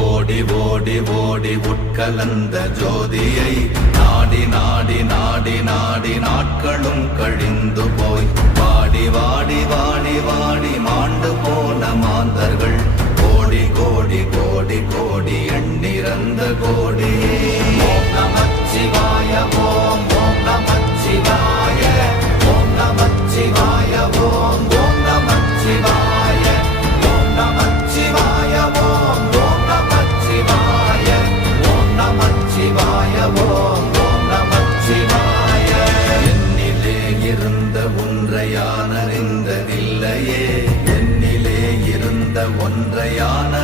ஓடி ஓடி ஓடி உட்கலந்த ஜோதியை நாடி நாடி நாடி நாடி நாட்களும் கழிந்து போய் வாடி வாடி வாடி வாடி மாண்டு போன மாந்தர்கள் கோடி கோடி கோடி கோடி எண்ணிறந்த கோடியே. ஓம் நமச்சிவாய ஓம் ஓம் நமச்சிவாய ஓம் நமச்சிவாய ஓம் ஓம் நமச்சிவாய ஓம் நமச்சிவாய ஓம் ஓம் நமச்சிவாய ஓம் நமச்சிவாய ஓம் ஓம் நமச்சிவாய. என்னிலே இருந்த ஒன்றை யான் அறிந்ததில்லையே, என்னிலே இருந்த ஒன்றை யான்